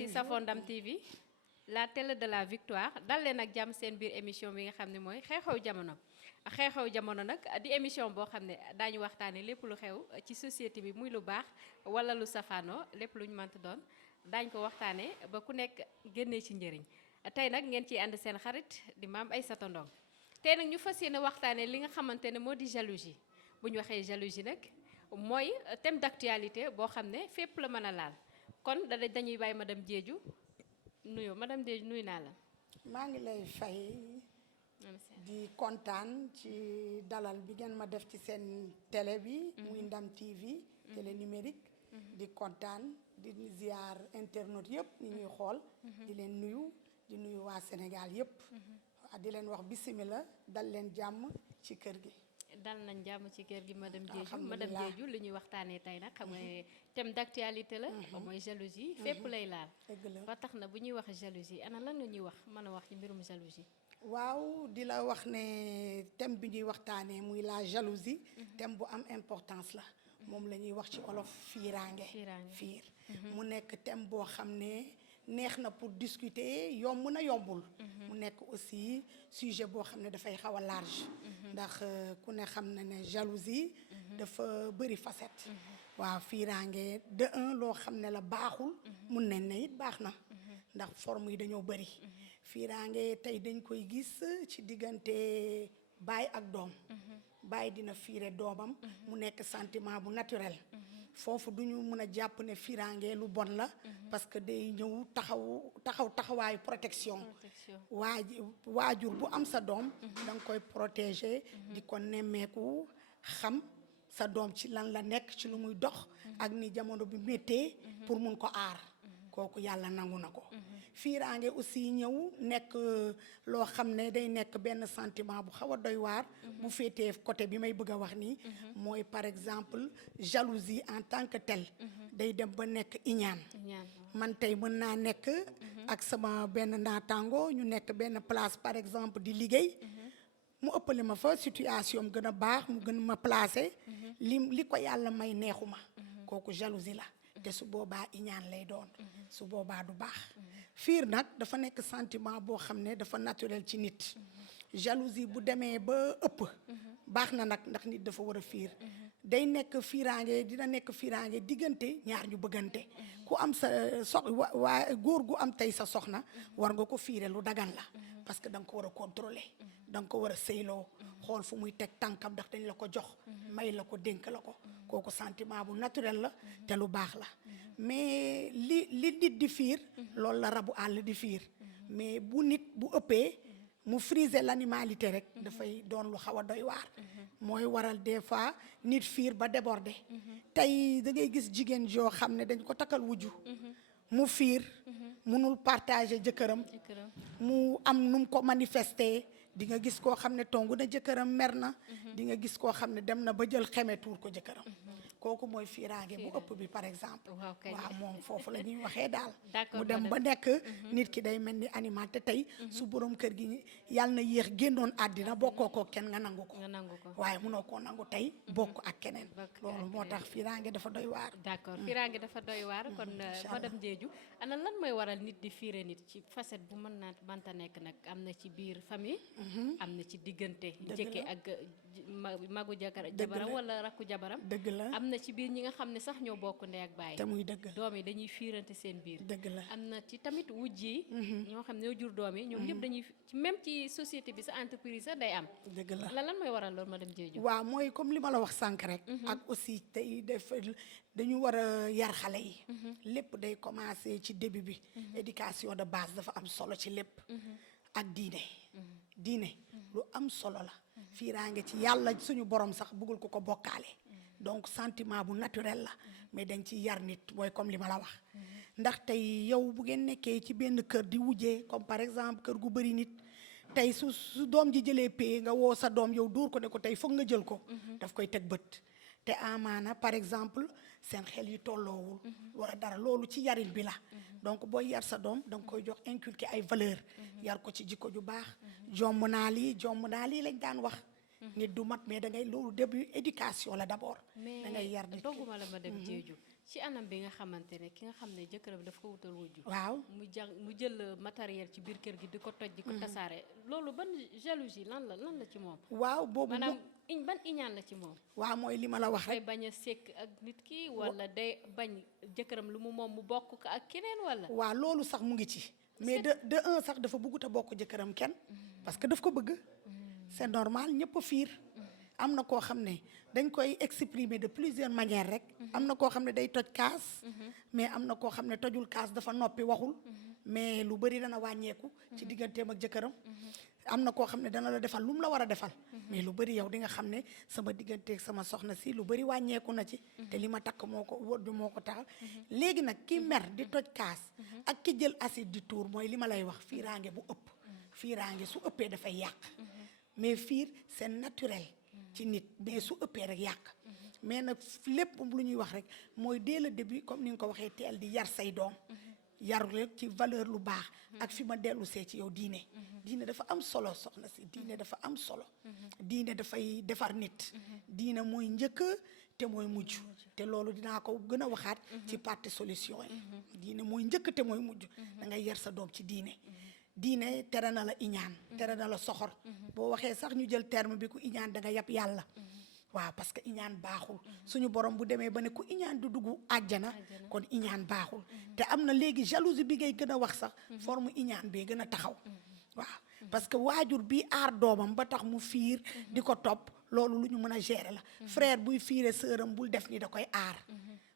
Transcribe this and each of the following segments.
internet yi safoo Ndam TV la télé de la victoire dal leen ak jàmm seen biir émission bi nga xam ne mooy xew-xew jamono xew-xew jamono nag di émission boo xam ne daañu waxtaane lépp lu xew ci société bi muy lu baax wala lu safaanoo lépp lu ñu mënta doon daañ ko waxtaane ba ku nekk génnee ci njëriñ tey nag ngeen ciy ànd seen xarit di Mame Aïssata Ndong tey nag ñu fas yéene waxtaane li nga xamante ne moo di jalousie bu ñu waxee jalousie nag mooy thème d'actualité boo xam ne fépp la mën a laal kon dañuy bàyyi madame Diédhiou nuyu madame Diédhiou nuyu naa la. maa ngi lay fay di kontaan ci dalal bi ngeen ma def ci seen télé bi. muy Ndam TV. télé numérique. di kontaan di ziar internet yëpp ni ñuy xool. di leen nuyu di nuyu waa Sénégal yëpp. di leen wax bismillah dal leen jàmm ci kër gi. dal nañ jàmm ci kër gi madame Diédhiou li ñuy waxtaanee tey nag xam nga thème d'actualité la. mooy jalousie fépp lay laal. dëgg la ba tax na bu ñuy wax jalousie ana lan nga ñuy wax mën a wax ci mbirum jalousie. waaw di la wax ne thème bi ñuy waxtaanee muy la jalousie. thème bu am importance la. moom la ñuy wax ci olof fiiraange. fiir mu nekk thème boo xam ne neex na pour discuter yomb na yombul. mu nekk aussi sujet boo xam ne dafay xaw a large. ndax ku ne xam na ne jalousie. dafa bëri facette. waaw fiiraange de un loo xam ne la baaxul. mun nañ ne it baax na. ndax forme yi dañoo bëri. fiiraange tey dañ koy gis ci diggante baay ak doom. baay dina fiire doomam. mu nekk sentiment bu naturel. foofu du ñu mën a jàpp ne fiiraange lu bon la. parce que day ñëw taxawaayu protection. waajur bu am sa doom. da nga koy protéger. di ko nemmeeku xam sa doom ci lan la nekk ci lu muy dox. ak ni jamono bi méttee. pour mun ko aar. kooku yàlla nangu na ko. fiiraange aussi ñëw nekk loo xam ne day nekk benn sentiment bu xaw a doy waar. bu féetee côté bi may bëgg a wax nii. mooy par exemple jalousie en tant que tel. day dem ba nekk iñaan. man tey mën naa nekk. ak sama benn naataango ñu nekk benn place par exemple di liggéey. mu ëppale ma fa situation gën a baax mu gën ma placé. li ko yàlla may neexuma. kooku jalousie la. te su boobaa iñaan lay doon. su boobaa du baax. fiir nag dafa nekk sentiment boo xam ne dafa naturel ci nit. jalousie bu demee ba ëpp. baax na nag ndax nit dafa war a fiir. day nekk fiiraange dina nekk fiiraange diggante ñaar ñu bëggante. ku am sa waa góor gu am tey sa soxna. war nga ko fiire lu dagan la. parce que da nga ko war a contrôler. da nga ko war a sëyloo. xool fu muy teg tànkam ndax dañ la ko jox. may la ko dénk la ko. kooku sentiment bu naturel la. te lu baax la. mais li nit di fiir. loolu la rabu àll di fiir. mais bu nit bu ëppee. mu friser l'animalité rek. dafay doon lu xaw a doy waar. mooy waral des fois nit fiir ba déborder. tey da ngay gis jigéen joo xam ne dañ ko takkal wujju. mu fiir. munul partager jëkkëram. mu am nu mu ko manifester. di nga gis koo xam ne tongu na jëkkëram mer na. di nga gis koo xam ne dem na ba jël xeme tuur ko jëkkëram. kooku mooy fiiraange bu ëpp bi par exemple. waaw moom foofu la ñuy waxee daal. mu dem ba nekk. nit ki day mel ni animal te tey. su borom kër gi yàlla na yéex génnoon àddina bokkoo ko kenn nga nangu ko. waaye munoo koo nangu tey. bokk ak keneen. loolu moo tax fiiraange dafa doy waar. d'accord fiiraange dafa doy waar kon madame Diédhiou ana lan mooy waral nit di fiire nit ci facette bu mënta nekk nag am na ci biir famille. am na ci diggante. jëkke ak magu jabaram wala rakku jabaram. dëgg la am na ci biir ñi nga xam ne sax ñoo bokk ndey ak baay. te muy dëgg. doom yi dañuy fiirante seen biir. dëgg la am na ci tamit wujj yi. ñoo xam ne ñoo jur doom yi. ñoom ñëpp dañuy même ci société bi sa entreprise sax day am. dëgg la lan mooy waral loolu madame Diédhiou. waaw mooy comme li ma la wax sànq rek. ak aussi tey dañu war a yar xale yi. lépp day commencer ci début bi. éducation de base dafa am solo ci lépp. ak diine lu am solo la. fiiraange ci yàlla suñu borom sax bëggul ko bokkaale. donc sentiment bu naturel la. mais dañ ci yar nit mooy comme li ma la wax. ndax tey yow bu ngeen nekkee ci benn kër di wujjee comme par exemple kër gu bëri nit. tey su doom ji jëlee pay nga woo sa doom yow dóor ko ne ko tey foog nga jël ko. daf koy teg bët. te amaana par exemple seen xel yi tolloowul. wala dara loolu ci yarin bi la. donc booy yar sa doom danga koy jox inculquer ay valeur yar ko ci jikko ju baax. jomb naa lii lañ daan wax. nit du mat mais da ngay loolu début éducation la d'abord. da ngay yar nit dogguma la madame Diédhiou ci anam bi nga xamante ne ki nga xam ne jëkkëram daf ko wutal wujju waaw mu jël matériel ci biir kër gi di ko toj di ko tasaare loolu ban jalousie lan la ci moom waaw boobu maanaam ban iñaan la ci moom waaw mooy li ma la wax day rek bañ a sekk ak nit ki wala day bañ jëkkëram lu mu moom mu bokk ko ak keneen wala waaw loolu sax mu ngi ci mais de un sax dafa bëggut a bokk jëkkëram kenn parce que daf ko bëgg c'est normal ñëpp a fiir am na koo xam ne dañ koy exprimer de plusieurs manières rek am na koo xam ne day toj kaas mais am na koo xam ne tojul kaas dafa noppi waxul mais lu bëri dana wàññeeku ci digganteem ak jëkkëram am na koo xam ne dana la defal lu mu la war a defal mais lu bëri yow di nga xam ne sama digganteeg sama soxna si lu bëri wàññeeku na ci te li ma takk moo ko wóor moo ko taxal léegi nag ki mer di toj kaas ak ki jël acide di tuur mooy li ma lay wax fiiraange bu ëpp fiiraange su ëppee dafay yàq mais fiir c'est naturel ci nit mais su ëppee rek yàq mais nag lépp lu ñuy wax rek mooy dès le début comme ni nga ko waxee teel di yar say doom yar rek ci valeur lu baax ak fi ma dellu see ci yow diine diine dafa am solo soxna si diine dafa am solo diine dafay defar nit diine mooy njëkk te mooy mujj te loolu dinaa ko gën a waxaat ci partie solution yi diine mooy njëkk te mooy mujj da ngay yar sa doom ci diine diine tere na la iñaan tere na la soxor boo waxee sax ñu jël terme bi ku iñaan da nga yab yàlla waaw parce que iñaan baaxul suñu borom bu demee ba ne ku iñaan du dugg àjjana kon iñaan baaxul te am na léegi jalousie bi ngay gën a wax sax forme iñaan bee gën a taxaw waaw parce que waajur bi aar doomam ba tax mu fiir di ko topp loolu lu ñu mën a gérer la frère buy fiire sœuram bul def ni da koy aar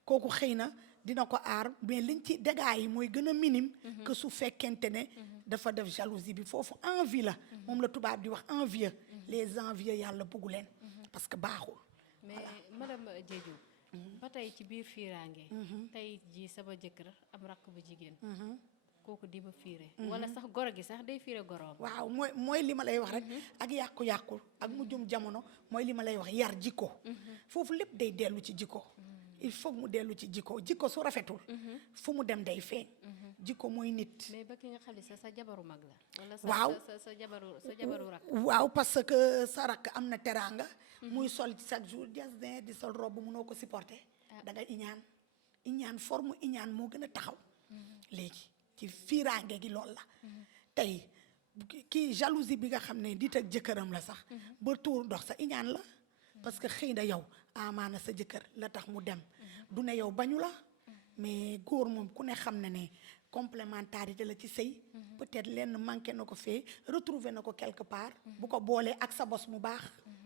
kooku xëy na dina ko aar mais liñ ci dégâts yi mooy gën a minime que su fekkente ne dafa def jalousie bi foofu envie la moom la tubaab di wax envieux les envieux yàlla bëggu leen parce que baaxul mais madame Diédhiou ba tey ci biir fiiraange tey ji sama jëkkër am rakk bu jigéen kooku di ma fiire wala sax goro gi sax day fiire goroom waaw mooy li ma lay wax rek ak yàqu-yàqu ak mujjum jamono mooy li ma lay wax yar jikko foofu lépp day dellu ci jikko il faut mu dellu ci jikko su rafetul fu mu dem day feeñ jikko mooy nit mais ba ki nga xam ne sa jabaru mag la wala waaw sa jabaru rakk waaw parce que sa rakk am na teraanga muy sol chaque jour jasmin di sol robe munoo ko supporter da nga iñaan forme iñaan moo gën a taxaw léegi ci fiiraange gi loolu la tey kii jalousie bi nga xam ne dit ak jëkkëram la sax ba tuur ndox sa iñaan la parce que xëy na yow amaana sa jëkkër la tax mu dem du ne yow bañu la mais góor moom ku ne xam na ne complémentarité la ci sëy peut-être lenn manqué na ko fee retrouver na ko quelque part bu ko boolee ak sa bos mu baax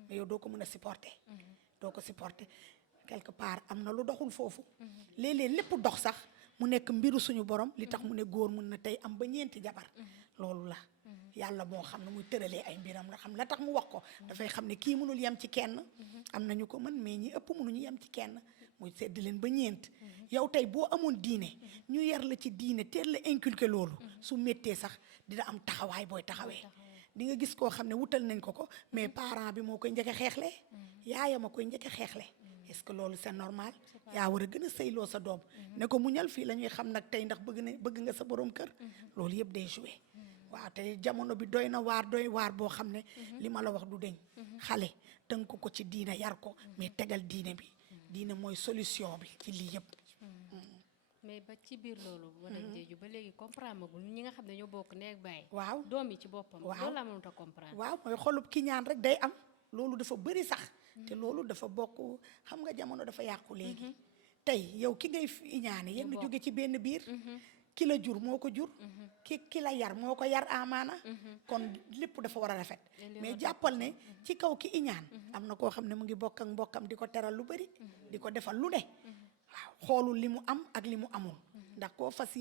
mais yow doo ko mën a supporter doo ko supporter quelque part am na lu doxul foofu léeg-léeg lépp dox sax mu nekk mbiru suñu borom li tax mu ne góor mun na tey am ba ñeenti jabar loolu la yàlla moo xam ne muy tëralee ay mbiram la xam la tax mu wax ko dafay xam ne kii mënul yem ci kenn am nañu ko mën mais ñi ëpp mënuñu yem ci kenn muy sedd leen ba ñeent yow tey boo amoon diine ñu yar la ci diine teel la inculquer loolu su méttee sax dina am taxawaay booy taxawee di nga gis koo xam ne wutal nañ ko mais parent bi moo koy njëkk a xeexle yaayam a koy njëkk a xeexle est-ce que loolu c'est normal yaa war a gën a sëyloo sa doom ne ko muñal fii la ñuy xam nag tey ndax bëgg nga sa borom kër loolu yëpp day joué waaw te jamono bi doy waar boo xam ne li ma la wax du deñ xale tënk ko ci diine yar ko mais tegal diine bi diine mooy solution bi ci lii yëpp mais ba ci biir loolu madame Diédhiou ba léegi comprendre magul ñi nga xam ne ñoo bokk ndey ak baay waaw doom yi ci boppam waaw loolu laa mënut a comprendre waaw mooy xolub ki ñaan rek day am loolu dafa bëri sax te loolu dafa bokk xam nga jamono dafa yàqu léegi tey yow ki ngay iñaane yéen a jóge ci benn biir ki la jur moo ko jur ki la yar moo ko yar amaana kon lépp dafa war a rafet mais jàppal ne ci kaw ki iñaan am na koo xam ne mu ngi bokk ak mbokkam di ko teral lu bëri di ko defal lu ne waaw xoolul li mu am ak li mu amul ndax koo fas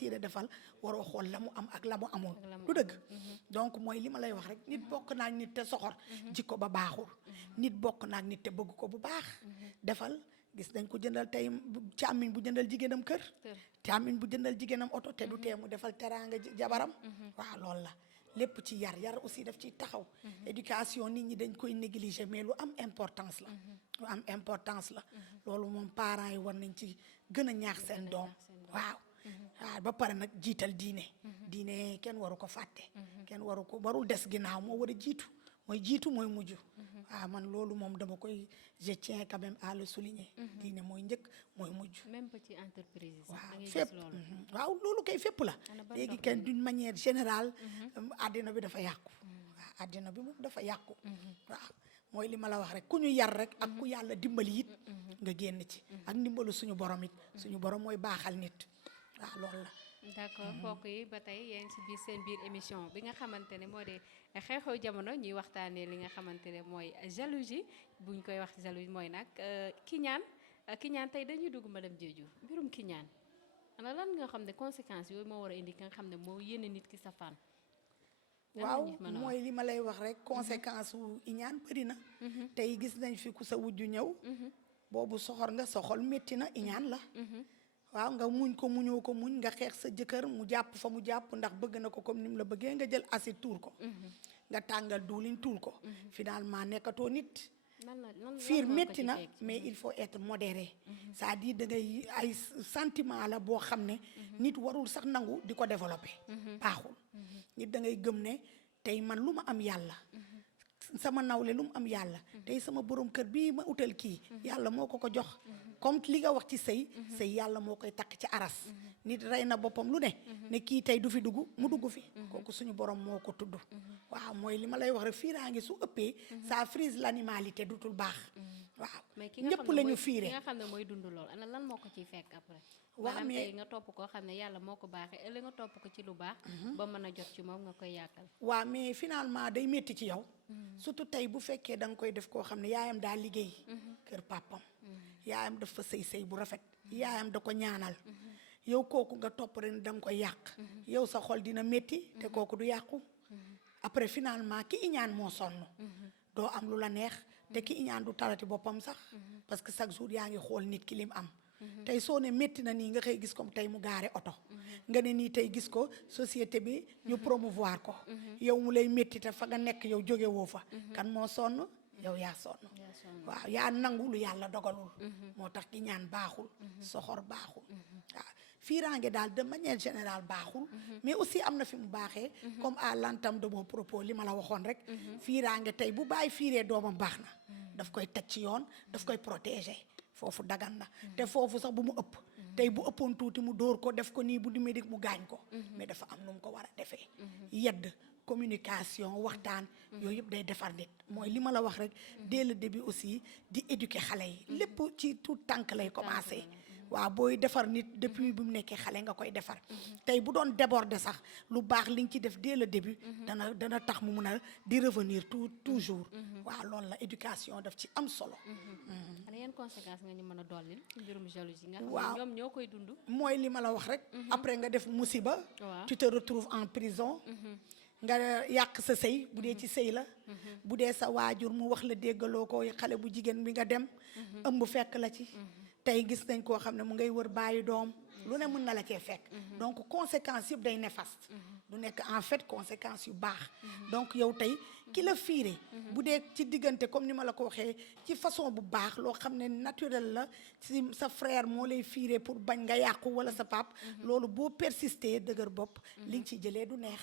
yéene defal waroo xool la mu am ak la mu amul du dëgg donc mooy li ma lay wax rek nit bokk naag nit te soxor jikko ba baaxul nit bokk naag nit te bëgg ko bu baax defal gis nañ ko jëndal tey càmmiñ bu jëndal jigéenam kër càmmiñ bu jëndal jigéenam oto te du tee mu defal teraanga jabaram waaw loolu la lépp ci yar aussi daf ciy taxaw éducation nit ñi dañ koy négliger mais lu am importance la loolu moom parents yi war nañ ci gën a ñaax seen doom waaw ba pare nag jiital diine kenn waru ko fàtte kenn warul des ginnaaw moo war a jiitu mooy jiitu mooy mujj. waaw man loolu moom dama koy je tiens quand même à le souligner. diine mooy njëkk mooy mujj. même petit entreprise yi sax da ngay fépp gis loolu. waaw loolu kay fépp la. léegi kenn d'une manière générale. àddina bi dafa yàqu. waaw àddina bi moom dafa yàqu. waaw mooy li ma la wax rek ku ñu yar rek ak ku yàlla dimbali it. nga génn ci ak ndimbalu suñu borom it. suñu borom mooy baaxal nit. waaw loolu la. d'accord mbokk yi ba tey yéen si biir seen biir émission bi nga xamante ne moo di xew-xew jamono ñuy waxtaanee li nga xamante ne mooy jalousie buñ koy wax jalousie mooy nag kiñaan tey dañuy dugg madame Diédhiou mbirum kiñaan ana lan nga xam ne conséquences yooyu moo war a indi ka nga xam ne moo yéene nit ki sa fan. waaw mooy li ma lay wax rek conséquence wu iñaan bëri na. tey gis nañ fi ku sa wujju ñëw. boobu soxor nga sa xol métti na iñaan la. waaw nga muñ ko muñoo ko muñ nga xeex sa jëkkër mu jàpp fa mu jàpp ndax bëgg na ko comme ni mu la bëggee nga jël acide tuur ko. nga tàngal duulin tuul ko. finalement nekkatoo nit. fiir métti na mais il faut être modéré. c'est-à-dire da ngay ay sentiment la boo xam ne. nit warul sax nangu di ko développer. baaxul nit da ngay gëm ne tey man lu ma am yàlla. sama nawle lu mu am yàlla. tey sama borom kër bii ma utal kii. yàlla moo ko jox. comme li nga wax ci sëy sëy yàlla moo koy takk ci aras. nit rey na boppam lu ne. ne kii tey du fi dugg mu dugg fi. kooku suñu borom moo ko tudd. waaw mooy li ma lay wax rek fiiraange su ëppee. ça frise l'animalité dutul baax. waaw ñëpp la ñu fiire. ki nga xam ne mooy dund lool ana lan moo ko ciy fekk après. waaw mais tey nga topp koo xam ne yàlla moo ko baaxee ëllëg nga topp ko ci lu baax. ba mën a jot ci moom nga koy yàqal. waaw mais finalement day métti ci yow. surtout tey bu fekkee da nga koy def koo xam ne yaayam daa liggéey. kër papam yaayam dafa sëy bu rafet. yaayam da ko ñaanal. yow kooku nga topp ren da nga koy yàq. yow sa xol dina métti. te kooku du yàqu. après finalement ki iñaan moo sonn. doo am lu la neex. te ki iñaan du talati boppam sax. parce que chaque jour yaa ngi xool nit ki lim am. tey soo ne métti na nii nga xëy gis comme tey mu gaare oto. nga ne nii tey gis ko société bi ñu promouvoir ko. yow mu lay métti te fa nga nekk yow jóge woo fa. kan moo sonn yow yaa sonn. waaw yaa nangu lu yàlla dogalul. moo tax ki ñaan baaxul. soxor baaxul. waaw fiiraange daal de manière générale baaxul. mais aussi am na fi mu baaxee. comme à l'entame de mon propos li ma la waxoon rek. fiiraange tey bu bàyyi fiiree doomam baax na. daf koy teg ci yoon daf koy protéger. foofu dagan na te foofu sax bu mu ëpp. tey bu ëppoon tuuti mu dóor ko def ko nii bu dimee dik mu gaañ ko. mais dafa am nu mu ko war a defee. yedd communication waxtaan. yooyu yëpp day defar nit mooy li ma la wax rek dès le début aussi di éduquer xale yi. lépp ci tout tànk lay commencer. waaw booy defar nit depuis bi mu nekkee xale nga koy defar. tey bu doon déborder sax lu baax li nga ci def dès le début. dana tax mu mun a di revenir toujours. waaw loolu la éducation daf ci am solo. ana yan conséquences nga ñu mën a dolli ci mbirum jalousie nga xam waaw ne ñoom ñoo koy dund. mooy li ma la wax rek. après nga def musiba. tu te retrouves en prison. nga yàq sa sëy bu dee ci sëy la. bu dee sa waajur mu wax la déggaloo ko xale bu jigéen bi nga dem. ëmb fekk la ci. tey gis nañ koo xam ne mu ngay wër bàyyi doom. lu ne mën na la cee fekk. donc conséquences yëpp day néfaste. du nekk en fait conséquences yu baax. donc yow tey ki la fiire. bu dee ci diggante comme ni ma la ko waxee ci façon bu baax loo xam ne naturel la si sa frère moo lay fiire pour bañ nga yàqu wala sa pap loolu boo persister dëgër bopp. li nga ci jëlee du neex.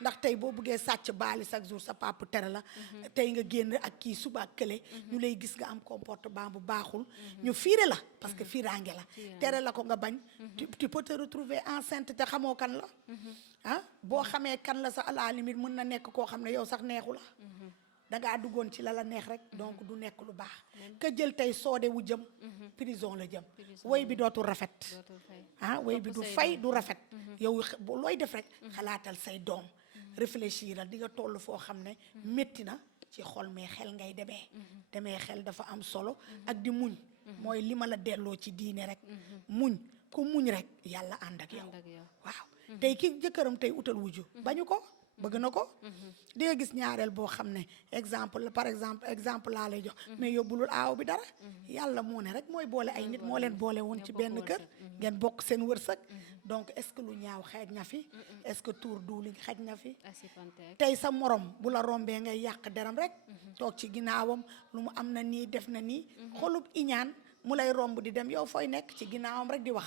ndax tey boo buggee sàcc baali chaque jour sa pap tere la. tey nga génn ak kii suba ak kële. ñu lay gis nga am comportement bu baaxul. ñu fiire la parce que fiiraange la. tere la ko nga bañ. tu peux te retrouver enceinte te xamoo kan la. ah boo xamee kan la sa à la limite mën na nekk koo xam ne yow sax neexu la. dangaa duggoon ci la neex rek donc du nekk lu baax. ka jël tey soode wu jëm. prison la jëm. woy bi dootul rafet. woy bi du fay du rafet. yow looy def rek. xalaatal say doom. réfléchiral di nga toll foo xam ne métti na ci xol mais xel ngay demee xel dafa am solo ak di muñ mooy li ma la delloo ci diine rek muñ ku muñ rek yàlla ànd ak yow waaw tey ki jëkkëram tey utal wujju bañu ko bëgg na ko di nga gis ñaareel boo xam ne exemple laa lay jox mais yóbbulul aaw bi dara yàlla moo ne rek mooy boole ay nit moo leen boole woon ci benn kër ngeen bokk seen wërsëg donc est-ce que lu ñaaw xeej na fi est-ce que tuur duuli xeej na fi tey sa morom bu la rombee ngay yàq deram rek toog ci ginnaawam lu mu am na nii def na nii xolub iñaan mu lay romb di dem yow fooy nekk ci ginnaawam rek di wax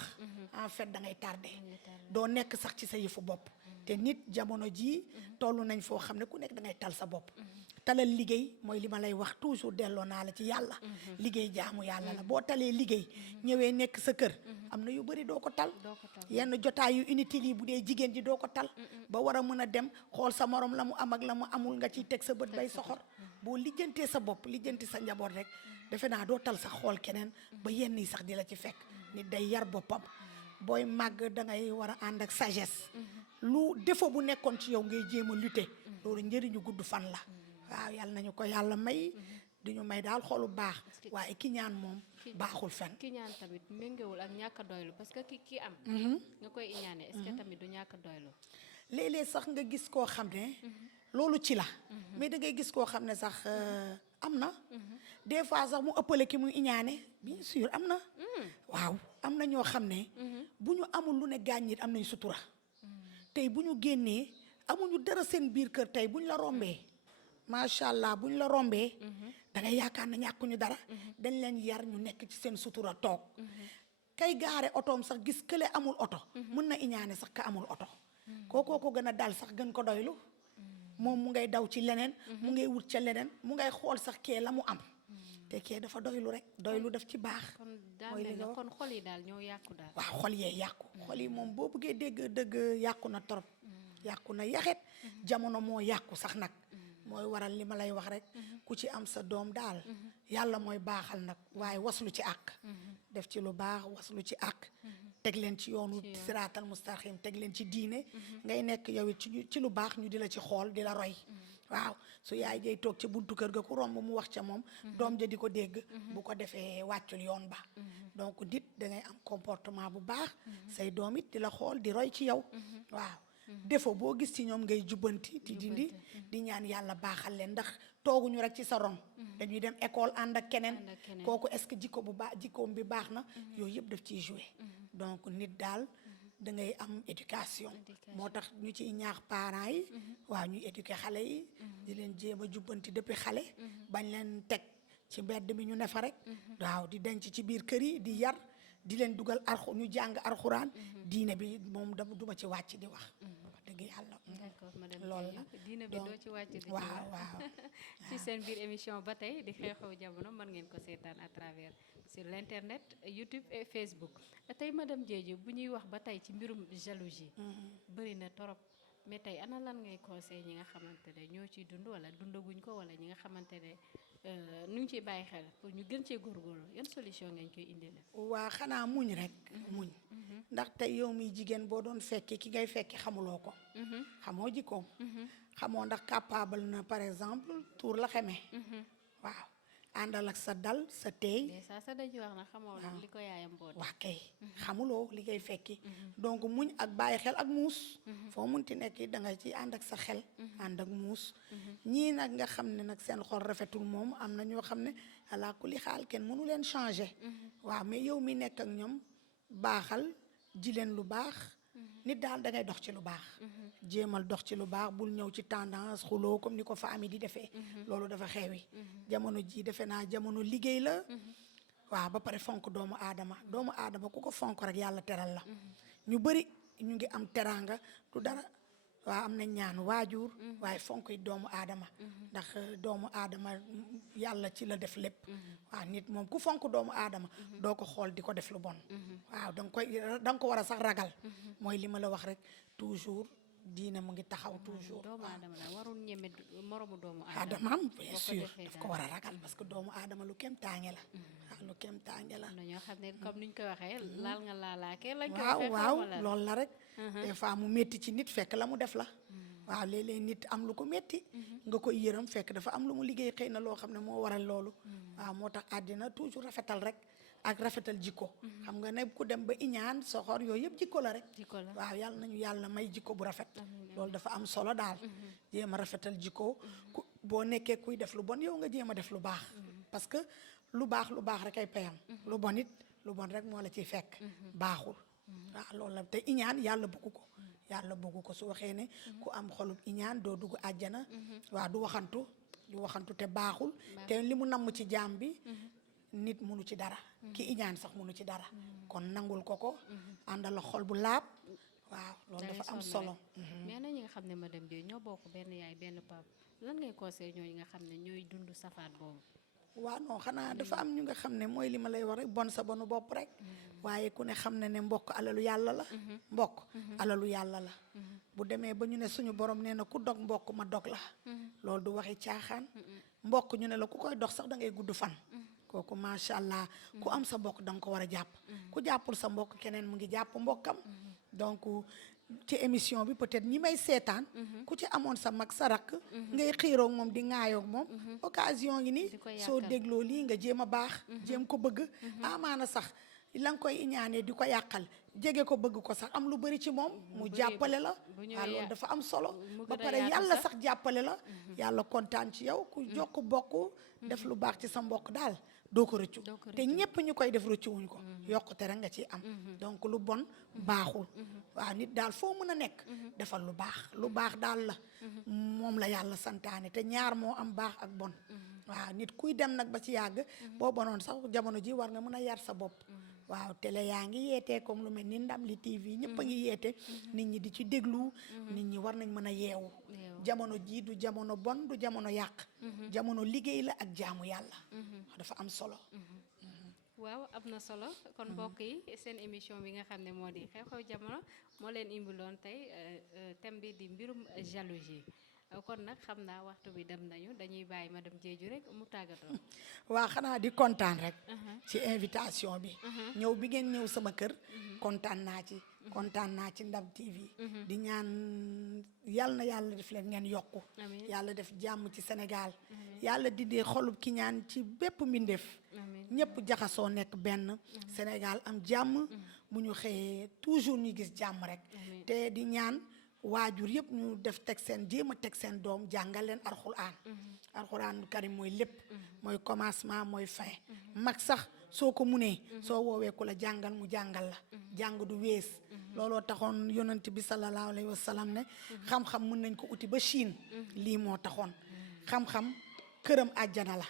en fait da ngay tardé doo nekk sax ci sa yëfu bopp te nit jamono jii toll nañ foo xam ne ku nekk da ngay tal sa bopp talal liggéey mooy li ma lay wax toujours delloo naa la ci yàlla liggéey jaamu yàlla la boo talee liggéey ñëwee nekk sa kër am na yu bëri doo ko tal yenn jotaay yu inutile yi bu dee jigéen ji doo ko tal ba war a mën a dem xool sa morom la mu am ak la mu amul nga ciy teg sa bët bay soxor boo lijjantee sa bopp lijjanti sa njaboot rek defe naa doo tal sax xool keneen ba yenn yi sax di la ci fekk nit day yar boppam booy màgg da ngay war a ànd ak sagesse lu défaut bu nekkoon ci yow ngay jéem a lutter loolu njëriñu gudd fan la waaw yàlla nañu ko yàlla may duñu may daal xolu baax waaye ki ñaan moom baaxul fen ki ñaan tamit méngewul ak ñàkk a doylu parce que ki am nga koy iñaane est-ce que tamit du ñàkk a doylu léeg-léeg sax nga gis koo xam ne loolu ci la mais da ngay gis koo xam ne sax am na des fois sax mu ëppale ki muy iñaane bien sûr am na waaw am na ñoo xam ne bu ñu amul lu ne gàññit am nañ sutura tey bu ñu génnee amuñu dara seen biir kër tey bu ñu la rombee macha allah bu ñu la rombee da ngay yaakaar ne ñàkkuñu dara dañ leen yar ñu nekk ci seen sutura toog kay gaare otoom sax gis kële amul oto mën na iñaane sax ka amul oto kookoo ko gën a dal sax gën ko doylu moom mu ngay daw ci leneen mu ngay wut ca leneen mu ngay xool sax kee la mu am te kee dafa doylu rek doylu daf ci baax mooy li nga wax kon xol yi daal ñoo yàqu daal waaw xol yee yàqu xol yi moom boo bëggee dégg dëgg yàqu na trop yàqu na yaxet jamono moo yàqu sax nag mooy waral li ma lay wax rek ku ci am sa doom daal yàlla mooy baaxal nag waaye waslu ci àq def ci lu baax waslu ci àq teg leen ci yoonu siraatal mustaqim teg leen ci diine ngay nekk yow it ci lu baax ñu di la ci xool di la roy waaw su yaay jay toog ca buntu kër ga ku romb mu wax ca moom doom ja di ko dégg bu ko defee wàccul yoon ba donc nit dangay am comportement bu baax say doom it di la xool di roy ci yow waaw défaut boo gis ci ñoom ngay jubbanti di dindi di ñaan yàlla baaxal leen ndax tooguñu rek ci sa ron dañuy dem école ànd ak keneen kooku est-ce que jikkoom bi baax na yooyu yëpp daf ciy jouer donc nit daal da ngay am éducation moo tax ñu ciy ñaax parents yi waaw ñuy éduquer xale yi di leen jéem a jubbanti depuis xale bañ leen teg ci mbedd mi ñu ne fa rek waaw di denc ci biir kër yi di yar di leen dugal ñu jàng arxuraan diine bi moom duma ci wàcc di wax dëgg yàlla loolu la diine bi doo ci wàcc di waaw waaw ci seen biir émission ba tey di xew-xew jamono mën ngeen ko seetaan à travers sur l'internet YouTube et Facebook tey madame Diédhiou bu ñuy wax ba tey ci mbirum jalousie bëri na torop mais tey ana lan ngay conseil ñi nga xamante ne ñoo ciy dund wala dundaguñ ko wala ñi nga xamante ne nu ngi ciy bàyyi xel pour ñu gën cee góorgóorlu yan solution ngañ koy indi la waa xanaa muñ rek muñ ndax tey yow mi jigéen boo doon fekki ki ngay fekki xamuloo ko xamoo jikkoom xamoo ndax capable na par exemple tuur la xeme waaw àndal ak sa dal sa teey saa sa dañuy wax na xamoo li ko yaayam boot wax kay xamuloo li ngay fekki donc muñ ak bàyyi xel ak muus foo munti nekk da nga ci ànd ak sa xel ànd ak muus ñii nag nga xam ne nag seen xol rafetul moom am na ñoo xam ne ala kulli xaal kenn mënu leen changer waaw mais yow mi nekk ak ñoom baaxal ji leen lu baax nit daal da ngay dox ci lu baax jéemal dox ci lu baax bul ñëw ci tendance xuloo comme ni ko famille di defee loolu dafa xewi jamono ji defe naa jamono liggéey la waaw ba pare fonk doomu aadama ku ko fonk rek yàlla teral la ñu bëri ñu ngi am teraanga du dara waaw am na ñaan waajur waaye fonk yi doomu aadama ndax doomu aadama yàlla ci la def lépp waaw nit moom ku fonk doomu aadama doo ko xool di ko def lu bon waaw da nga ko war a sax ragal mooy li ma la wax rek toujours diine mu ngi taxaw toujours doomu aadama la warul ñeme moromu doomu aadama am bien sûr daf ko war a ragal parce que doomu aadama lu kem taange la waaw lu kem taange la ñoo xam ne comme niñ ko waxee laal nga laalaakee lañ ko waaw loolu la rek des fois mu métti ci nit fekk la mu def la waaw léeg-léeg nit am lu ko métti nga koy yërëm fekk dafa am lu mu liggéey xëy na loo xam ne moo waral loolu waaw moo tax àddina toujours rafetal rek ak rafetal jikko xam nga ne ku dem ba iñaan soxor yooyu yëpp jikko la rek waaw yàlla nañu yàlla may jikko bu rafet loolu dafa am solo daal jéem a rafetal jikko boo nekkee kuy def lu bon yow nga jéem a def lu baax parce que lu baax rek ay payam lu bon it lu bon rek moo la ciy fekk baaxul waaw loolu la te iñaan yàlla bëggu ko su waxee ne ku am xolub iñaan doo dugg àjjana waaw du waxantu te baaxul te li mu namm ci jaam bi nit munu ci dara ki iñaan sax munu ci dara kon nangul ko àndal xol bu laab waaw loolu dafa am solo. mais na ñi nga xam ne madame Dieye ñoo bokk benn yaay benn pap lan ngay conseil ñooñu nga xam ne ñooy dund safaat boobu. waaw non xanaa dafa am ñu nga xam ne mooy li ma lay wax rek bon sa bonu bopp rek waaye ku ne xam na ne mbokk alalu yàlla la mbokk alalu yàlla la bu demee ba ñu ne suñu borom nee na ku dog mbokk ma dog la loolu du waxi caaxaan mbokk ñu ne la ku koy dox sax da ngay gudd fan kooku macha allah ku am sa mbokk da nga ko war a jàpp ku jàppul sa mbokk keneen mu ngi jàpp mbokkam donc ci émission bi peut-être ñi may seetaan ku ci amoon sa mag sa rakk ngay xiiroog moom di ŋaayoog moom occasion ngi ni soo dégloo lii nga jéem a baax jéem ko bëgg amaana sax la nga koy iñaanee di ko yàqal jege ko bëgg ko sax am lu bari ci moom mu jàppale la waaw loolu dafa am solo ba pare yàlla sax jàppale la yàlla kontaan ci yow ku jokk bokk def lu baax ci sa mbokk daal doo ko rëccu te ñépp ñu koy def rëccu wuñ ko yokkute rek nga ciy am donc lu bon baaxul waaw nit daal foo mën a nekk defal lu baax daal la moom la yàlla santaane te ñaar moo am baax ak bon waaw nit kuy dem nag ba ci yàgg boo bonoon sax jamono ji war nga mën a yar sa bopp waaw télé yaa ngi yeetee comme lu mel ni Ndamli TV ñëpp a ngi yeete nit ñi di ci déglu nit ñi war nañ mën a yeewu jamono ji du jamono bon du jamono yàq jamono liggéey la ak jaamu yàlla dafa am solo waaw am na solo kon mbokk yi seen émission bi nga xam ne moo di xew-xew jamono moo leen imbiloon tey thème bi di mbirum jalousie kon nag xam naa waxtu bi dem nañu dañuy bàyyi madame Diédhiou rek mu tàggatoo. waa xanaa di kontaan rek ci invitation bi ñëw bi ngeen ñëw sama kër kontaan naa ci Ndam TV di ñaan yàlla na yàlla def leen ngeen yokku yàlla def jàmm ci Sénégal yàlla dindi xolub ki ñaan ci bépp mbindeef ñëpp jaxasoo nekk benn Sénégal am jàmm bu ñu xëyee toujours ñu gis jàmm rek te di ñaan waajur yëpp ñu jéem a teg seen doom jàngal leen alxuraan karim mooy lépp mooy commencement mooy fin mag sax soo ko munee soo woowee ku la jàngal mu jàngal la jàng du wees looloo taxoon yonent bi sallallahu alayhi wa sallam ne xam-xam mun nañ ko uti ba Chine lii moo taxoon xam-xam këram àjjana la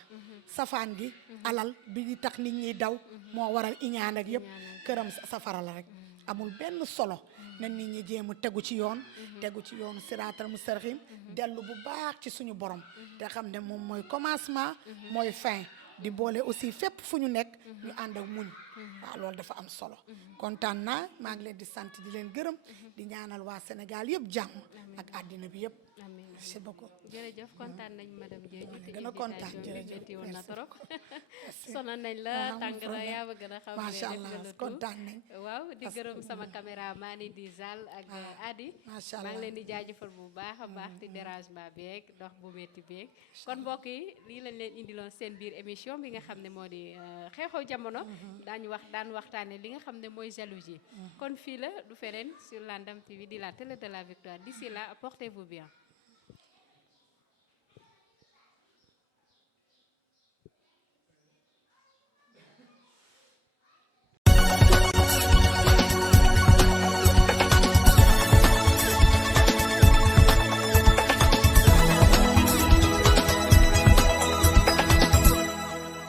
safaan gi alal bi ñu tax nit ñi daw moo waral iñaan ak yëpp këram safara la rek amul benn solo na nit ñi jéem a tegu ci yoonu siraatal mustaqim dellu bu baax ci suñu borom te xam ne moom mooy commencement mooy fin di boole aussi fépp fu ñu nekk ñu ànd ak muñ waaw loolu dafa am solo kontaan naa maa ngi leen di sant di leen gërëm di ñaanal waa Sénégal yëpp jàmm ak àddina bi yëpp merci beaucoup jërëjëf kontaan nañ madame Diédhiou te gën a kontaan invitation woon na trop sonal nañ la tàng na yaa ba gën a xam macha allah kontaan nañ waaw di gërëm sama caméraman yi di Zal ak Adi macha allah maa ngi leen di jaajëfal bu baax a baax ci dérangement beeg dox bu métti beeg kon mbokk yi lii lañ leen indiloon seen biir émission bi nga xam ne moo di xew-xew jamono daan waxtaane li nga xam ne mooy jalousie kon fii la du feneen sur la Ndam TV di la télé de la victoire d'ici là portez-vous bien